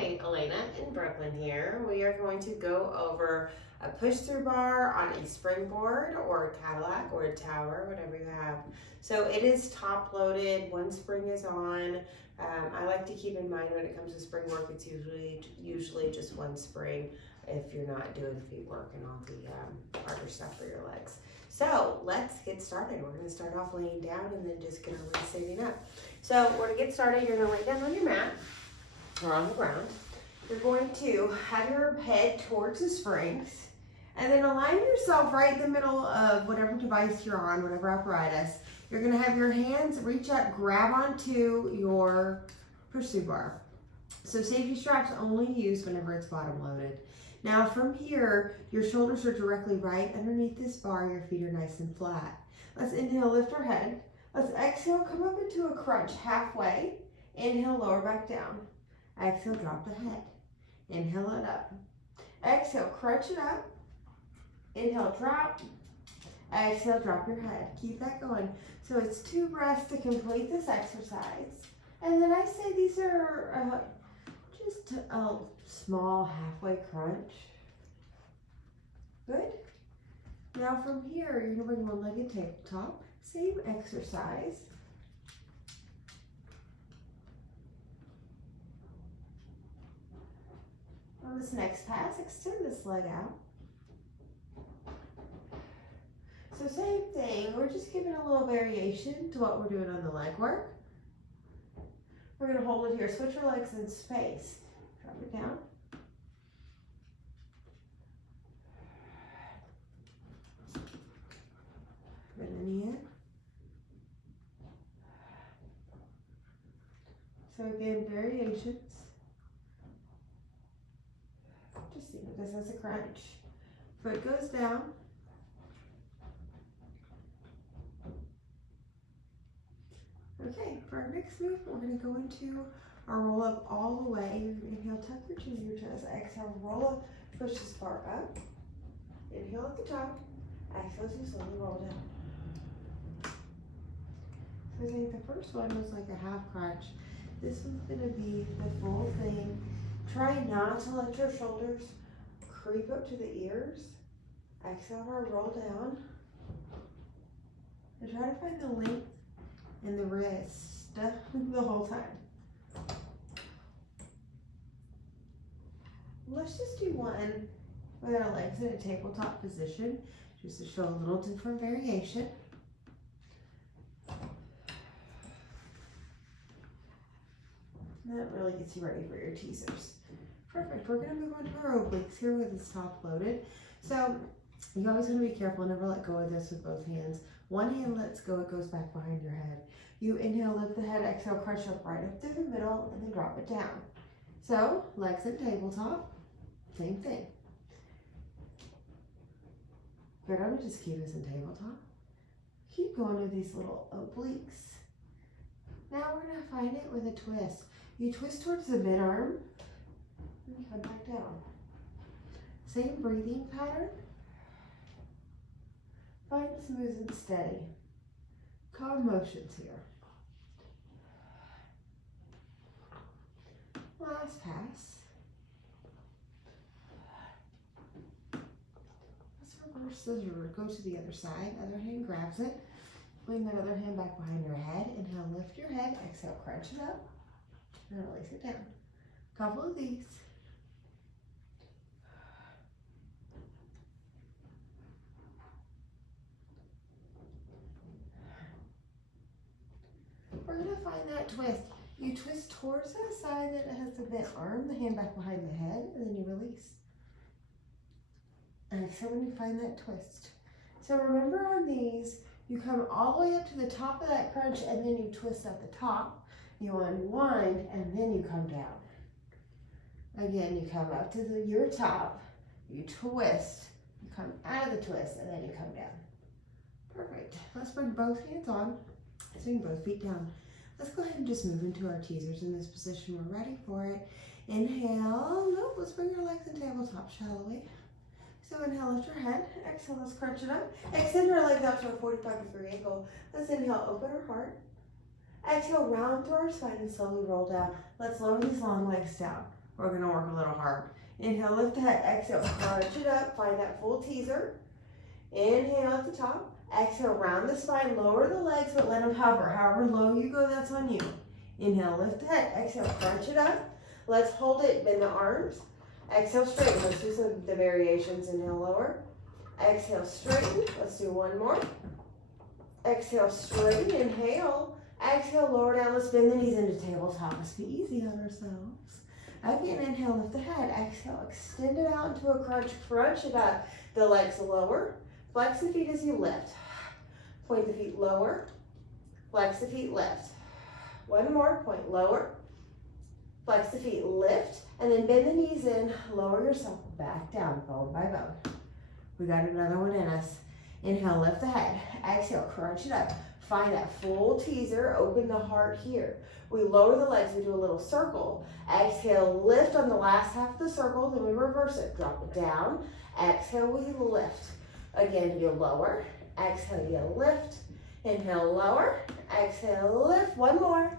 Hi, Elena in Brooklyn here. We are going to go over a push-through bar on a springboard or a Cadillac or a tower, whatever you have. So it is top loaded, one spring is on. I like to keep in mind when it comes to spring work, it's usually just one spring if you're not doing feet work and all the harder stuff for your legs. So let's get started. We're going to start off laying down and then just get our legs sitting up. So we're going to get started. You're going to lay down on your mat or on the ground. You're going to have your head towards the springs and then align yourself right in the middle of whatever device you're on, whatever apparatus. You're going to have your hands reach up, grab onto your push-through bar. So safety straps only used whenever it's bottom loaded. Now from here, your shoulders are directly right underneath this bar. Your feet are nice and flat. Let's inhale, lift our head. Let's exhale, come up into a crunch halfway. Inhale, lower back down. Exhale, drop the head. Inhale it up. Exhale, crunch it up. Inhale, drop. Exhale, drop your head. Keep that going. So it's 2 breaths to complete this exercise. And then I say these are just a small halfway crunch. Good. Now from here, you're gonna bring one-legged tabletop. Same exercise. On this next pass, extend this leg out. So same thing, we're just giving a little variation to what we're doing on the leg work. We're going to hold it here, switch your legs in space. Drop it down. Bend the knee in. So again, variations. Just think of this as a crunch. Foot goes down. Okay, for our next move, we're going to go into our roll up all the way. You're going to inhale, tuck your chin to your chest. Exhale, roll up, push this bar up. Inhale at the top. Exhale as you slowly roll down. So I think the first one was like a half crunch. This one's going to be the full thing. Try not to let your shoulders creep up to the ears. Exhale or roll down. And try to find the length in the wrist the whole time. Let's just do one with our legs in a tabletop position, just to show a little different variation. And that really gets you ready for your teasers. Perfect. We're going to move on to our obliques here with this top loaded. So you're always going to be careful, never let go of this with both hands. One hand lets go, it goes back behind your head. You inhale, lift the head, exhale, crunch up right up through the middle, and then drop it down. So, legs in tabletop, same thing. Good, I'm gonna just keep this in tabletop. Keep going with these little obliques. Now we're gonna find it with a twist. You twist towards the mid-arm, and you come back down. Same breathing pattern. Find smooth and steady. Calm motions here. Last pass. Let's reverse this or go to the other side. Other hand grabs it. Bring that other hand back behind your head. Inhale, lift your head. Exhale, crunch it up. And release it down. Couple of these. We're going to find that twist. You twist towards that side that has the bent arm, the hand back behind the head, and then you release. And so when you find that twist. So remember on these, you come all the way up to the top of that crunch and then you twist at the top. You unwind and then you come down. Again, you come up to your top, you twist, you come out of the twist, and then you come down. Perfect. Let's bring both hands on. Swing both feet down. Let's go ahead and just move into our teasers in this position. We're ready for it. Inhale. Nope, let's bring your legs in tabletop, shall we? So inhale, lift your head. Exhale, let's crunch it up. Extend our legs out to a 45-degree angle. Let's inhale, open our heart. Exhale, round through our spine and slowly roll down. Let's lower these long legs down. We're gonna work a little hard. Inhale, lift the head. Exhale, crunch it up. Find that full teaser. Inhale at the top. Exhale, round the spine. Lower the legs, but let them hover. However low you go, that's on you. Inhale, lift the head. Exhale, crunch it up. Let's hold it. Bend the arms. Exhale, straighten. Let's do some of the variations. Inhale, lower. Exhale, straighten. Let's do one more. Exhale, straighten. Inhale. Exhale, lower down. Let's bend the knees into tabletop. Let's be easy on ourselves. Again, inhale, lift the head. Exhale, extend it out into a crunch. Crunch it up. The legs lower. Flex the feet as you lift. Point the feet lower. Flex the feet, lift. One more. Point lower. Flex the feet, lift. And then bend the knees in. Lower yourself back down, bone by bone. We got another one in us. Inhale, lift the head. Exhale, crunch it up. Find that full teaser. Open the heart here. We lower the legs. We do a little circle. Exhale, lift on the last half of the circle. Then we reverse it. Drop it down. Exhale, we lift. Again, you lower. Exhale, you lift. Inhale, lower. Exhale, lift. One more.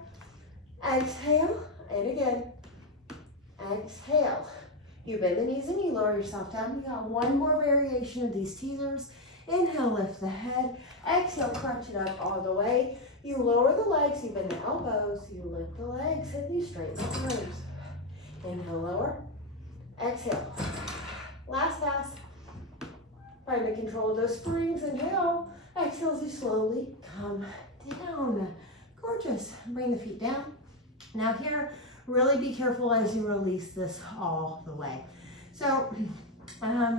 Exhale, and again. Exhale. You bend the knees and you lower yourself down. We got one more variation of these teasers. Inhale, lift the head. Exhale, crunch it up all the way. You lower the legs, you bend the elbows, you lift the legs, and you straighten the arms. Inhale, lower. Exhale. Last pass. Find the control of those springs. Inhale. Exhale as you slowly come down. Gorgeous. Bring the feet down. Now here, really be careful as you release this all the way. So,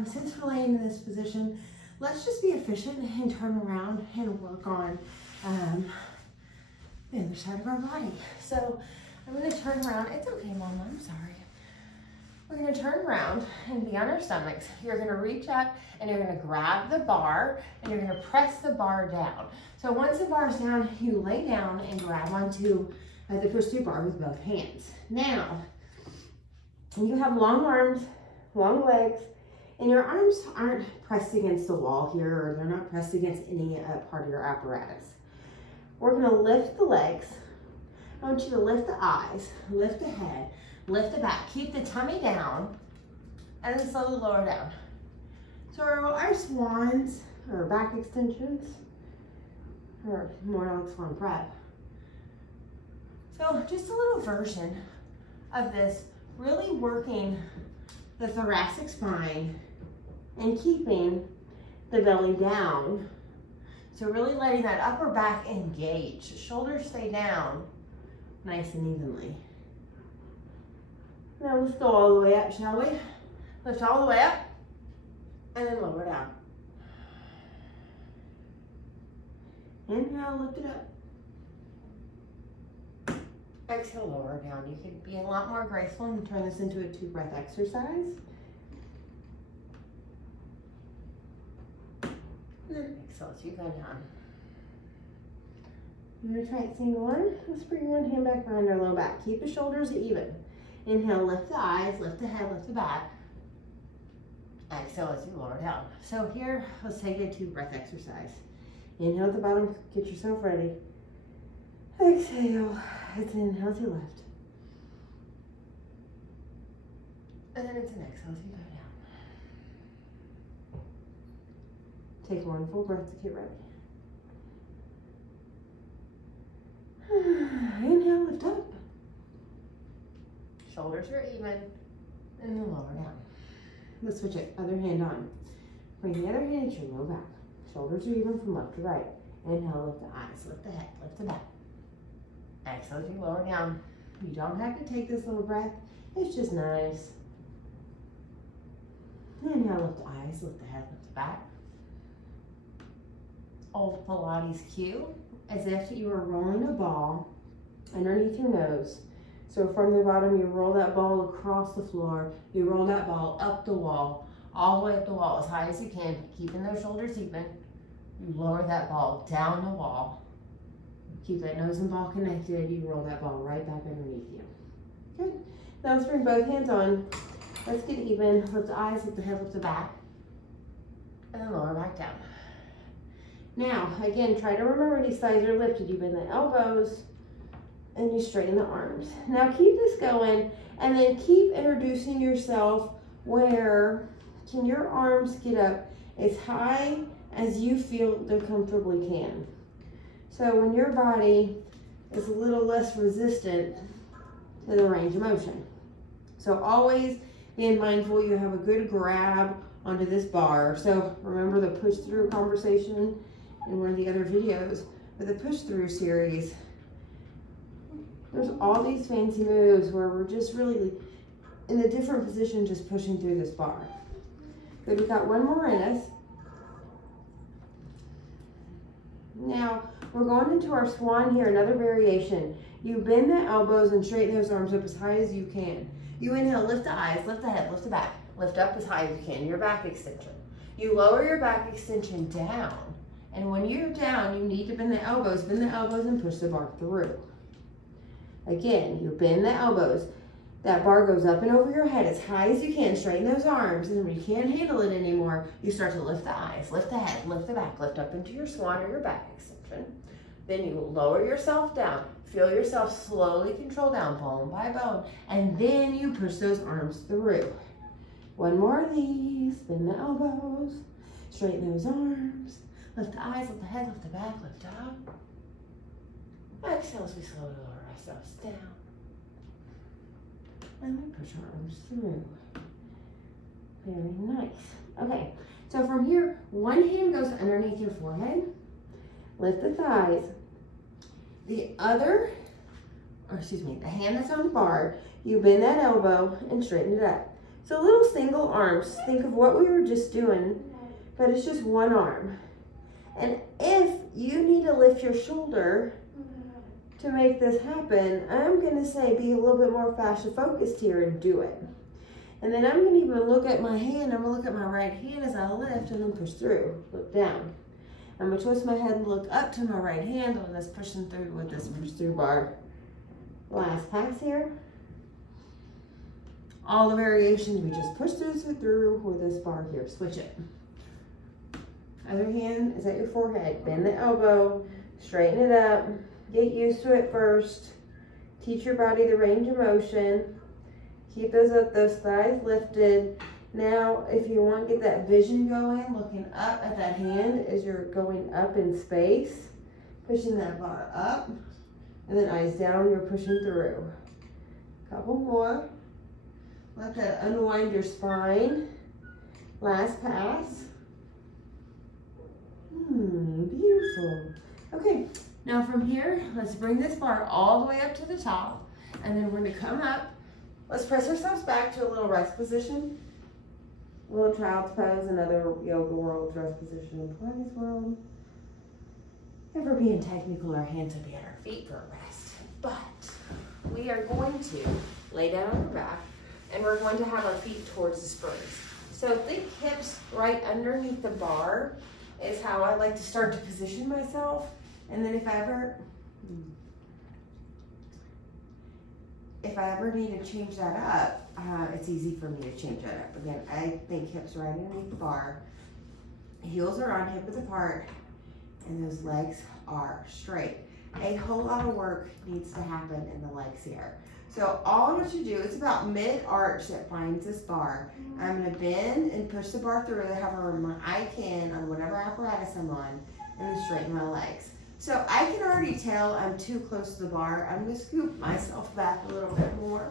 since we're laying in this position, let's just be efficient and turn around and work on the other side of our body. So I'm going to turn around. It's okay, Mama, I'm sorry. We're going to turn around and be on our stomachs. You're going to reach up and you're going to grab the bar and you're going to press the bar down. So once the bar's down, you lay down and grab onto the pursuit bar with both hands. Now, you have long arms, long legs, and your arms aren't pressed against the wall here, or they're not pressed against any part of your apparatus. We're gonna lift the legs. I want you to lift the eyes, lift the head, lift the back. Keep the tummy down, and then slowly lower down. So our swans, or back extensions, or more like swan prep. So just a little version of this, really working the thoracic spine and keeping the belly down. So really letting that upper back engage. Shoulders stay down nice and evenly. Now let's go all the way up, shall we? Lift all the way up and then lower down. Inhale, lift it up. Exhale, lower down. You could be a lot more graceful and turn this into a 2-breath exercise. And then exhale as you go down. I'm going to try it single one. Let's bring one hand back behind our low back. Keep the shoulders even. Inhale, lift the eyes, lift the head, lift the back. Exhale as you lower down. So here, let's take a 2-breath exercise. Inhale at the bottom, get yourself ready. Exhale, it's an inhale as you lift. And then it's an exhale as you go down. Take one full breath to get ready. Inhale, lift up. Shoulders are even, and then lower down. Let's switch it, other hand on. Bring the other hand at your low back. Shoulders are even from left to right. Inhale, lift the eyes, lift the head, lift the back. Exhale as you lower down. You don't have to take this little breath. It's just nice. Inhale, lift the eyes, lift the head, lift the back. Old Pilates cue, as if you were rolling a ball underneath your nose. So from the bottom, you roll that ball across the floor. You roll that ball up the wall, all the way up the wall as high as you can, keeping those shoulders even. You lower that ball down the wall. Keep that nose and ball connected. You roll that ball right back underneath you. Good. Now let's bring both hands on. Let's get even. Lift the eyes, lift the head, lift the back. And then lower back down. Now, again, try to remember these thighs are lifted. You bend the elbows. and you straighten the arms. Now keep this going, and then keep introducing yourself where can your arms get up as high as you feel they comfortably can. So when your body is a little less resistant to the range of motion. So always being mindful you have a good grab onto this bar. So remember the push through conversation in one of the other videos with the push through series. There's all these fancy moves where we're just really in a different position, just pushing through this bar. Good, we've got one more in us. Now, we're going into our swan here, another variation. You bend the elbows and straighten those arms up as high as you can. You inhale, lift the eyes, lift the head, lift the back. Lift up as high as you can, your back extension. You lower your back extension down. And when you're down, you need to bend the elbows and push the bar through. Again, you bend the elbows. That bar goes up and over your head as high as you can. Straighten those arms. And then when you can't handle it anymore, you start to lift the eyes, lift the head, lift the back, lift up into your swan or your back extension. Then you lower yourself down. Feel yourself slowly control down, bone by bone. And then you push those arms through. One more of these. Bend the elbows. Straighten those arms. Lift the eyes, lift the head, lift the back, lift up. Exhale as we slowly lower ourselves down. And then push our arms through. Very nice. Okay, so from here, one hand goes underneath your forehead. Lift the thighs. The hand that's on the bar, you bend that elbow and straighten it up. So little single arms. Think of what we were just doing, but it's just one arm. And if you need to lift your shoulder to make this happen, I'm going to say be a little bit more fascia focused here and do it. And then I'm going to even look at my hand. I'm going to look at my right hand as I lift and then push through. Look down. I'm going to twist my head and look up to my right hand on this pushing through with this push through bar. Last pass here. All the variations, we just push through with this bar here. Switch it. Other hand is at your forehead. Bend the elbow, straighten it up. Get used to it first. Teach your body the range of motion. Keep those thighs lifted. Now, if you want to get that vision going, looking up at that hand as you're going up in space, pushing that bar up, and then eyes down, you're pushing through. Couple more. Let that unwind your spine. Last pass. Beautiful. Okay, now from here, let's bring this bar all the way up to the top, and then we're going to come up. Let's press ourselves back to a little rest position. A little child's pose, another yoga world, rest position in Pilates world. If we're being technical, our hands will be at our feet for a rest. But we are going to lay down on our back, and we're going to have our feet towards the springs. So think hips right underneath the bar is how I like to start to position myself. And then if I ever need to change that up, it's easy for me to change that up. Again, I think hips right underneath the bar, heels are on hip width apart, and those legs are straight. A whole lot of work needs to happen in the legs here. So all I want you to do, it's about mid-arch that finds this bar. I'm going to bend and push the bar through however I can on whatever apparatus I'm on, and then straighten my legs. So I can already tell I'm too close to the bar. I'm going to scoop myself back a little bit more.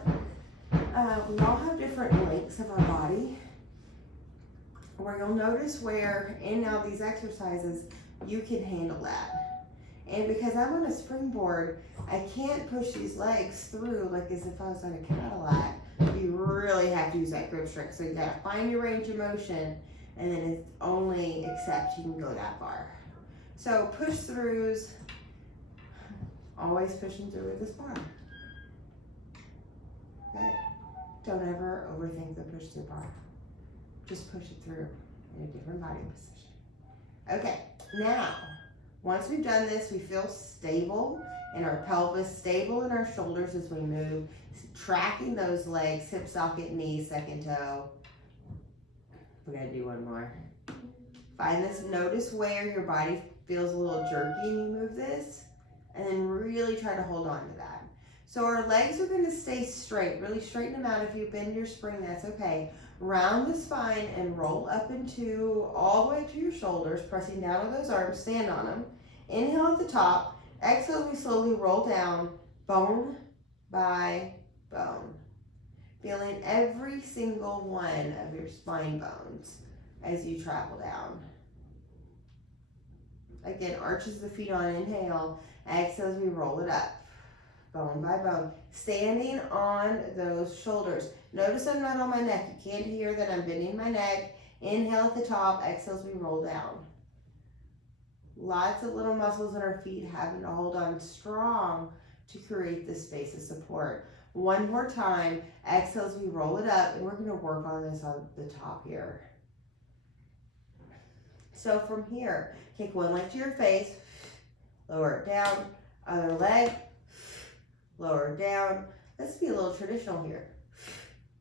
We all have different lengths of our body. Where you'll notice where in now these exercises, you can handle that. And because I'm on a springboard, I can't push these legs through like as if I was on a Cadillac. You really have to use that grip strength. So you gotta find your range of motion, and then it's only accept you can go that far. So push throughs, always pushing through with this bar. Okay. Don't ever overthink the push through bar. Just push it through in a different body position. Okay, now, once we've done this, we feel stable in our pelvis, stable in our shoulders as we move, tracking those legs, hip socket, knee, second toe. We're gonna do one more. Find this, notice where your body feels a little jerky and you move this, and then really try to hold on to that. So our legs are going to stay straight. Really straighten them out. If you bend your spring, that's okay. Round the spine and roll up into all the way to your shoulders, pressing down on those arms. Stand on them. Inhale at the top. Exhale, we slowly roll down, bone by bone. Feeling every single one of your spine bones as you travel down. Again, arches the feet on inhale. Exhale as we roll it up, bone by bone. Standing on those shoulders. Notice I'm not on my neck. You can't hear that I'm bending my neck. Inhale at the top. Exhale as we roll down. Lots of little muscles in our feet having to hold on strong to create this space of support. One more time. Exhale as we roll it up, and we're going to work on this on the top here. So from here, kick one leg to your face, lower it down, other leg, lower it down. Let's be a little traditional here.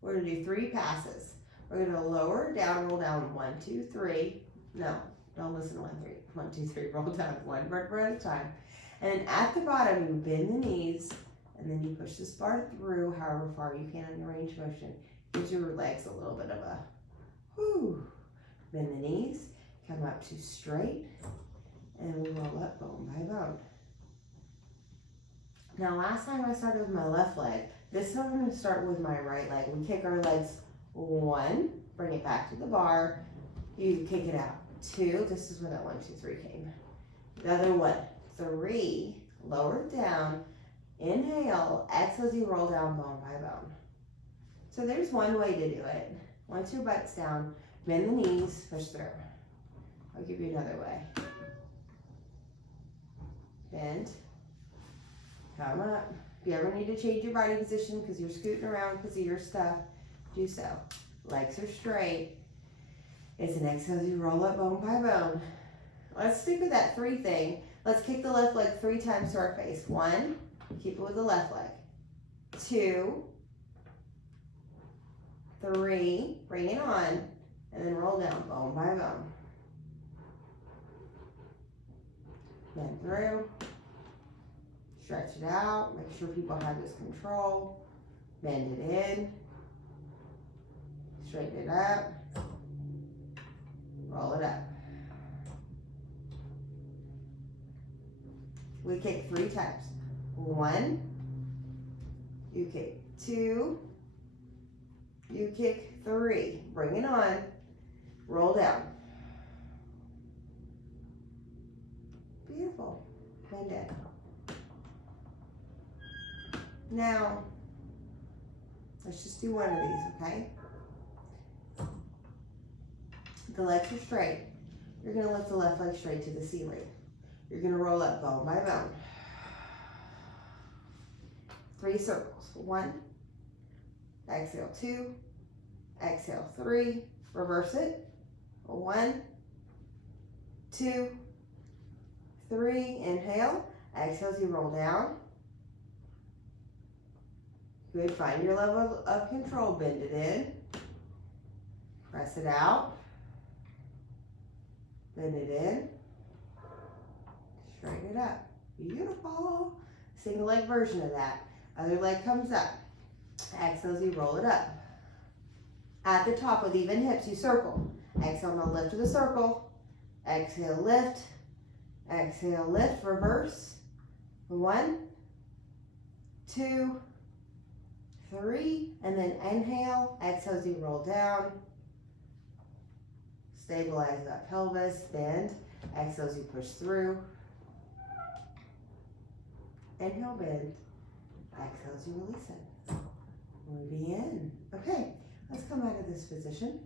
We're going to do 3 passes. We're going to lower it down, roll down 1, 2, 3. No, don't listen to 1, 3. 1, 2, 3, roll down one vertebra at a time. And at the bottom, you bend the knees, and then you push this bar through however far you can on your range of motion. Gives your legs a little bit of a whoo. Bend the knees. Come up to straight, and we roll up bone by bone. Now, last time I started with my left leg. This time I'm going to start with my right leg. We kick our legs 1, bring it back to the bar. You kick it out. 2, this is where that 1, 2, 3 came. The other 1, 3, lower it down. Inhale, exhale as you roll down bone by bone. So there's one way to do it. Once your butt's down, bend the knees, push through. I'll give you another way. Bend. Come up. If you ever need to change your body position because you're scooting around because of your stuff, do so. Legs are straight. It's an exhale as you roll up bone by bone. Let's stick with that 3 thing. Let's kick the left leg 3 times to our face. 1, keep it with the left leg. 2, 3, bring it on, and then roll down bone by bone. Bend through, stretch it out, make sure people have this control, bend it in, straighten it up, roll it up. We kick 3 times. 1, you kick 2, you kick 3, bring it on, roll down. Beautiful. Bend it. Now, let's just do one of these, okay? The legs are straight. You're going to lift the left leg straight to the ceiling. You're going to roll up bone by bone. 3 circles. 1, exhale 2, exhale 3, reverse it. 1, 2, 3, inhale, exhale as you roll down. Good, find your level of control, bend it in, press it out, bend it in, straighten it up. Beautiful. Single leg version of that. Other leg comes up. Exhale as you roll it up. At the top with even hips, you circle. Exhale, now lift to the circle. Exhale, lift. Exhale, lift, reverse. 1, 2, 3, and then inhale. Exhale as you roll down. Stabilize that pelvis, bend. Exhale as you push through. Inhale, bend. Exhale as you release it. Moving in. Okay, let's come out of this position.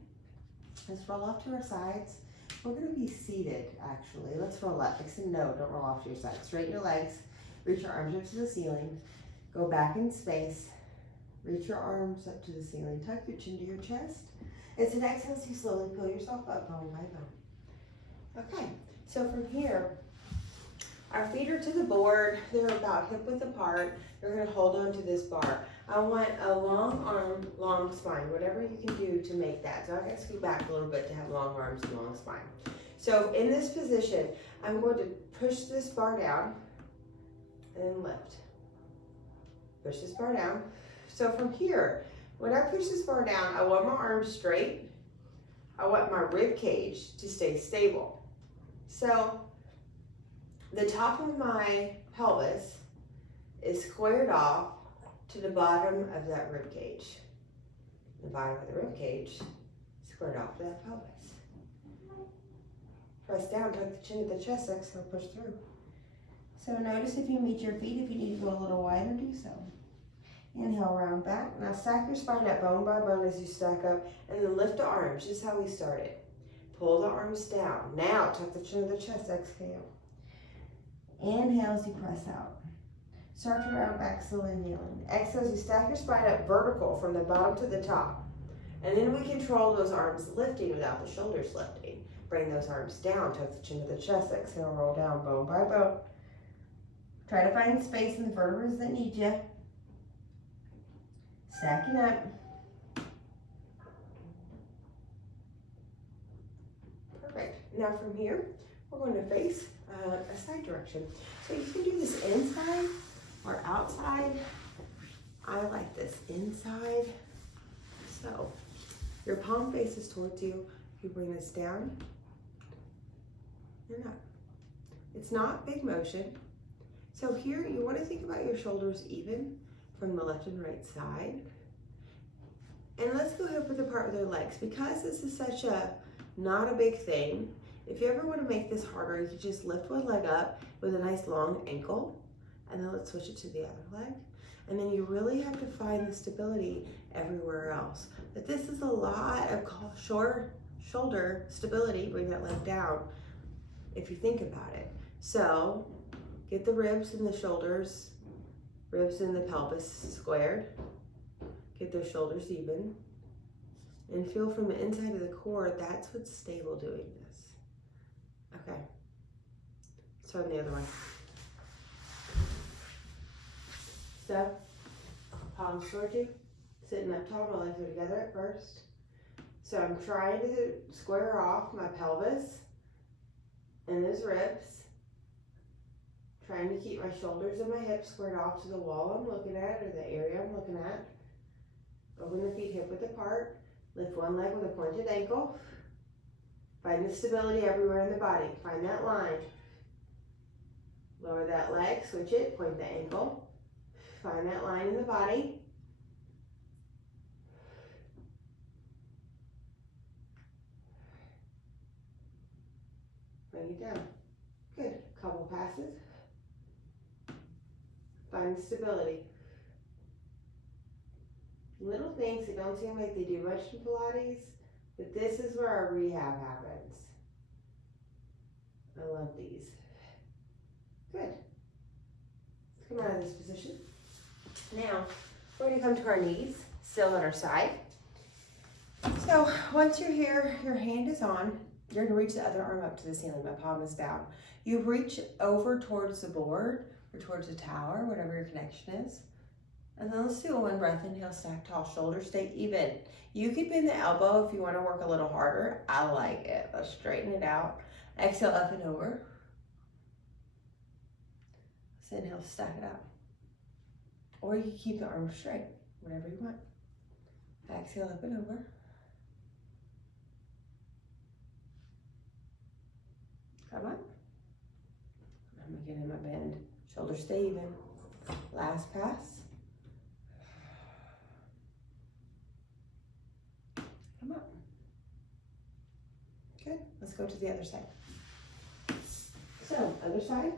Let's roll off to our sides. We're going to be seated, actually. Let's roll up. No, don't roll off to your side. Straighten your legs. Reach your arms up to the ceiling. Go back in space. Reach your arms up to the ceiling. Tuck your chin to your chest. It's an exhale as you slowly pull yourself up bone by bone. Okay, so from here, our feet are to the board. They're about hip width apart. You're going to hold on to this bar. I want a long arm, long spine, whatever you can do to make that. So I'm going to scoot back a little bit to have long arms and long spine. So in this position, I'm going to push this bar down and then lift. Push this bar down. So from here, when I push this bar down, I want my arms straight. I want my rib cage to stay stable. So the top of my pelvis is squared off to the bottom of that rib cage. The bottom of the rib cage squared off to that pelvis. Press down, tuck the chin to the chest, exhale, push through. So notice if you meet your feet, if you need to go a little wider, do so. Inhale, round back. Now stack your spine up bone by bone as you stack up, and then lift the arms, just how we started. Pull the arms down. Now tuck the chin to the chest, exhale. Inhale as you press out. Start to round back, slow inhaling. Exhale as you stack your spine up vertical from the bottom to the top. And then we control those arms lifting without the shoulders lifting. Bring those arms down, tuck the chin to the chest, exhale, roll down bone by bone. Try to find space in the vertebrae that need you. Stacking up. Perfect. Now from here, we're going to face a side direction. So you can do this inside or outside. I like this inside. So your palm faces towards you. You bring this down and up. It's not big motion. So here you want to think about your shoulders even from the left and right side. And let's go hip width apart with our legs. Because this is such a not a big thing, if you ever want to make this harder, you can just lift one leg up with a nice long ankle, and then let's switch it to the other leg. And then you really have to find the stability everywhere else. But this is a lot of shoulder stability. Bring that leg down if you think about it. So get the ribs and the shoulders, ribs and the pelvis squared. Get those shoulders even. And feel from the inside of the core, that's what's stable doing this. Okay. Let's try the other one. So, palms toward you, sitting up tall, my legs are together at first. So I'm trying to square off my pelvis and those ribs. Trying to keep my shoulders and my hips squared off to the wall I'm looking at, or the area I'm looking at. Open the feet hip width apart. Lift one leg with a pointed ankle. Find the stability everywhere in the body. Find that line. Lower that leg, switch it, point the ankle. Find that line in the body. Bring it down. Good. Couple passes. Find the stability. Little things that don't seem like they do much in Pilates, but this is where our rehab happens. I love these. Good. Let's come out of this position. Now, we're going to come to our knees, still on our side. So once you're here, your hand is on. You're going to reach the other arm up to the ceiling. My palm is down. You reach over towards the board or towards the tower, whatever your connection is. And then let's do a one breath. Inhale, stack tall, shoulders stay even. You could bend the elbow if you want to work a little harder. I like it. Let's straighten it out. Exhale, up and over. Let's inhale, stack it out. Or you can keep the arms straight, whatever you want. Exhale, up and over. Come on. I'm again in my bend. Shoulders stay even. Last pass. Come on. Good. Let's go to the other side. So, other side.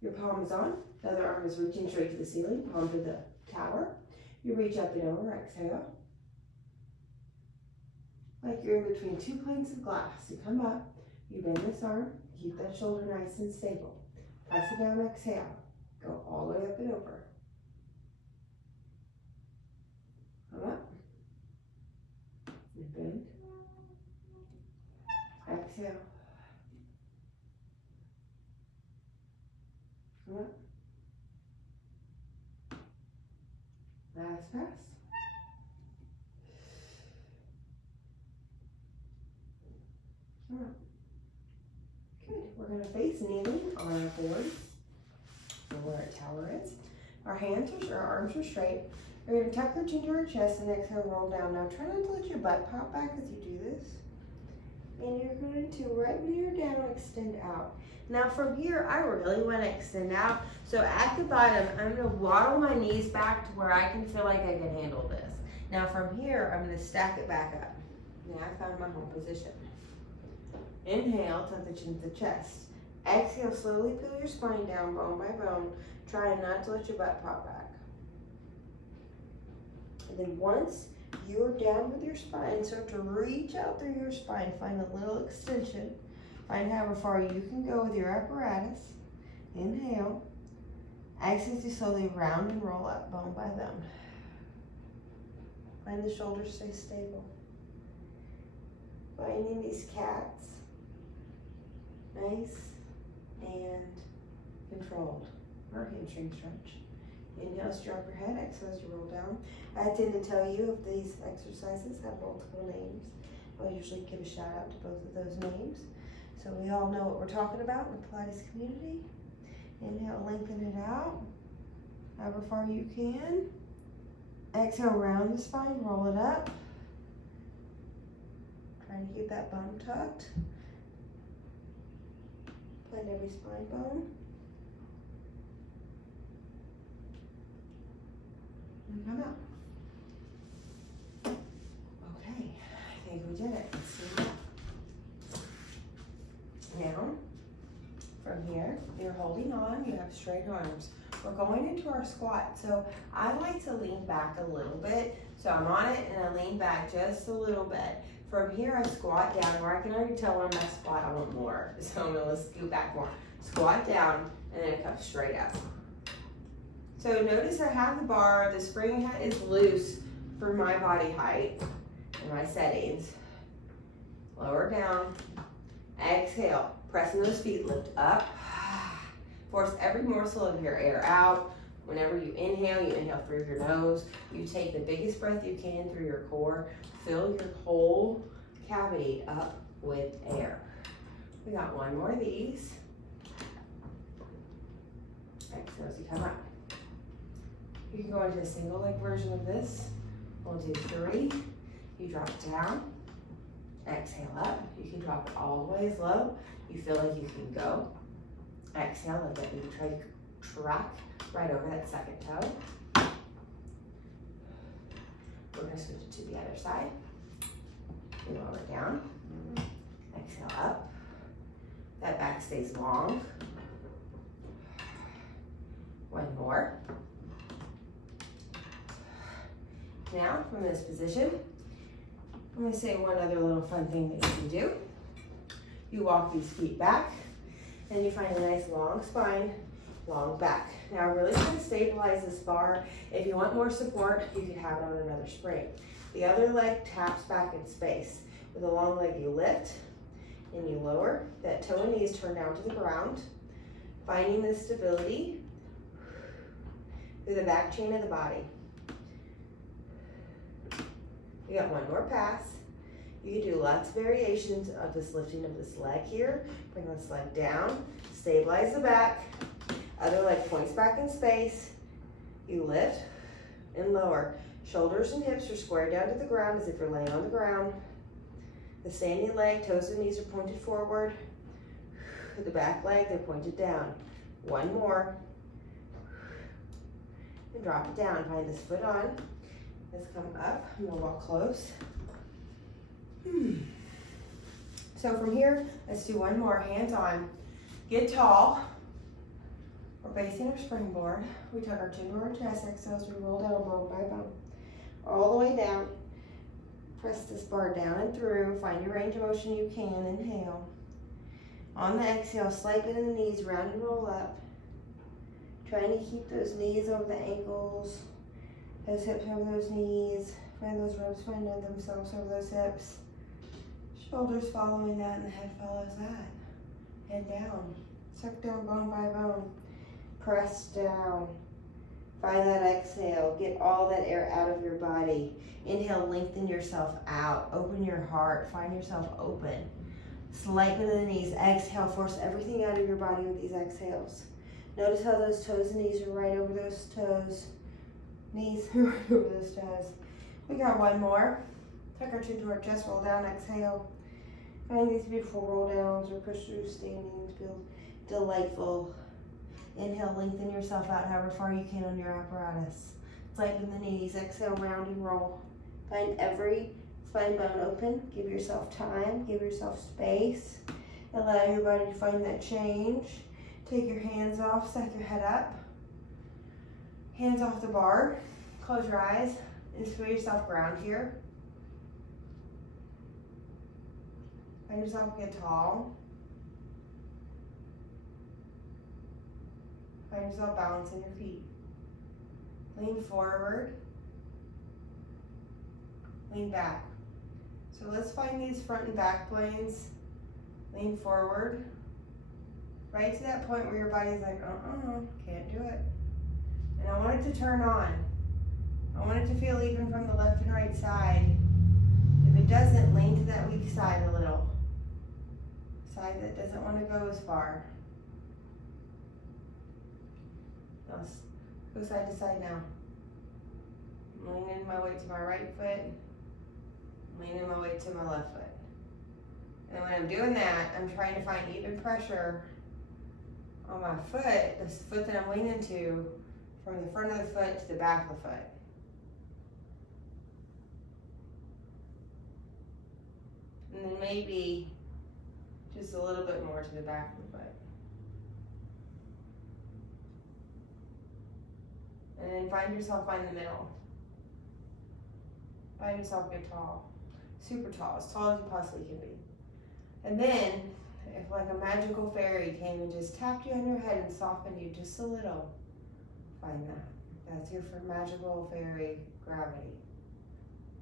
Your palm is on. The other arm is reaching straight to the ceiling. Palm to the tower. You reach up and over. Exhale. Like you're in between two planes of glass. You come up. You bend this arm. Keep that shoulder nice and stable. Press it down. Exhale. Go all the way up and over. Come up. You bend. Exhale. Come up. Last pass. Come up. Good. We're going to face kneeling on our board, or where our tower is. Our arms are straight. We're gonna tuck our chin to our chest and exhale, roll down. Now try not to let your butt pop back as you do this. And you're going to, right when you're down, extend out. Now from here, I really want to extend out. So at the bottom, I'm going to waddle my knees back to where I can feel like I can handle this. Now from here, I'm going to stack it back up. Now I found my home position. Inhale, tuck the chin to the chest. Exhale, slowly peel your spine down, bone by bone. Try not to let your butt pop back. And then once you're down with your spine, start to reach out through your spine. Find a little extension. Find however far you can go with your apparatus. Inhale. Exhale as you slowly round and roll up, bone by bone. Find the shoulders stay stable. Finding these cats. Nice and controlled. Or hamstring stretch. Inhale, drop your head. Exhale as you roll down. I tend to tell you if these exercises have multiple names. I'll usually give a shout out to both of those names. So we all know what we're talking about in the Pilates community. Inhale, lengthen it out. However far you can. Exhale, round the spine, roll it up. Trying to keep that bum tucked. Find every spine bone. And come out. Okay, I think we did it. Let's see that. Now, from here, you're holding on, you have straight arms. We're going into our squat. So I like to lean back a little bit. So I'm on it and I lean back just a little bit. From here, I squat down where I can already tell on my squat I want more. So I'm gonna scoot back more. Squat down and then come straight up. So notice I have the bar, the spring is loose for my body height and my settings. Lower down, exhale, pressing those feet, lift up. Force every morsel of your air out. Whenever you inhale through your nose. You take the biggest breath you can through your core. Fill your whole cavity up with air. We got one more of these. Exhale as you come up. You can go into a single leg version of this. We'll do 3. You drop it down. Exhale up. You can drop it all the way as low. You feel like you can go. Exhale, let that knee track right over that second toe. We're going to switch it to the other side. Lower it down. Exhale up. That back stays long. One more. Now, from this position, I'm going to say one other little fun thing that you can do. You walk these feet back, and you find a nice long spine, long back. Now, really try to stabilize this bar. If you want more support, you can have it on another spring. The other leg taps back in space. With a long leg, you lift and you lower. That toe and knees turn down to the ground. Finding the stability through the back chain of the body. We got one more pass. You can do lots of variations of this lifting of this leg here. Bring this leg down, stabilize the back. Other leg points back in space. You lift and lower. Shoulders and hips are squared down to the ground as if you're laying on the ground. The standing leg, toes and knees are pointed forward. The back leg, they're pointed down. One more. And drop it down. Find this foot on. Let's come up. I'm going to walk close. So from here, let's do one more. Hands on. Get tall. We're facing our springboard. We tuck our chin to our chest. Exhale as we roll down bone by bone. All the way down. Press this bar down and through. Find your range of motion you can. Inhale. On the exhale, slide into the knees, round and roll up. Trying to keep those knees over the ankles, those hips over those knees. Find those ribs find themselves over those hips. Shoulders following that and the head follows that. Head down. Suck down bone by bone. Press down. Find that exhale. Get all that air out of your body. Inhale, lengthen yourself out. Open your heart. Find yourself open. Slide into the knees. Exhale, force everything out of your body with these exhales. Notice how those toes and knees are right over those toes. Knees are right over those toes. We got one more. Tuck our chin to our chest, roll down, exhale. Find these beautiful roll downs or push through standings. Feel delightful. Inhale, lengthen yourself out however far you can on your apparatus. Tighten the knees, exhale, round and roll. Find every spine bone open. Give yourself time, give yourself space. Allow your body to find that change. Take your hands off, stack your head up. Hands off the bar. Close your eyes and just feel yourself ground here. Find yourself get tall. Find yourself balancing your feet. Lean forward. Lean back. So let's find these front and back planes. Lean forward. Right to that point where your body's like, can't do it. And I want it to turn on. I want it to feel even from the left and right side. If it doesn't, lean to that weak side a little. Side that doesn't want to go as far. Let's go side to side now. I'm leaning my weight to my right foot. I'm leaning my weight to my left foot. And when I'm doing that, I'm trying to find even pressure on my foot, this foot that I'm leaning to, from the front of the foot to the back of the foot. And then maybe just a little bit more to the back of the foot. And then find yourself in the middle. Find yourself get tall. Super tall, as tall as you possibly can be. And then, if like a magical fairy came and just tapped you on your head and softened you just a little, find that. That's your magical fairy gravity.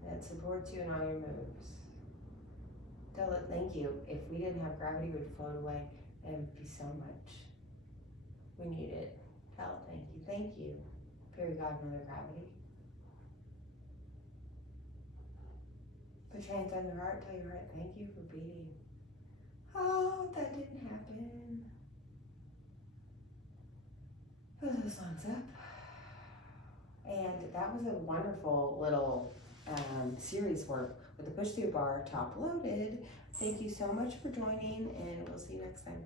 That supports you in all your moves. Tell it thank you. If we didn't have gravity, we'd float away and it would be so much. We need it. Tell it thank you. Thank you, fairy godmother gravity. Put your hands on your heart. Tell your heart thank you for beating. Oh, that didn't happen. Put those arms up. And that was a wonderful little series work with the push through bar top loaded. Thank you so much for joining, and we'll see you next time.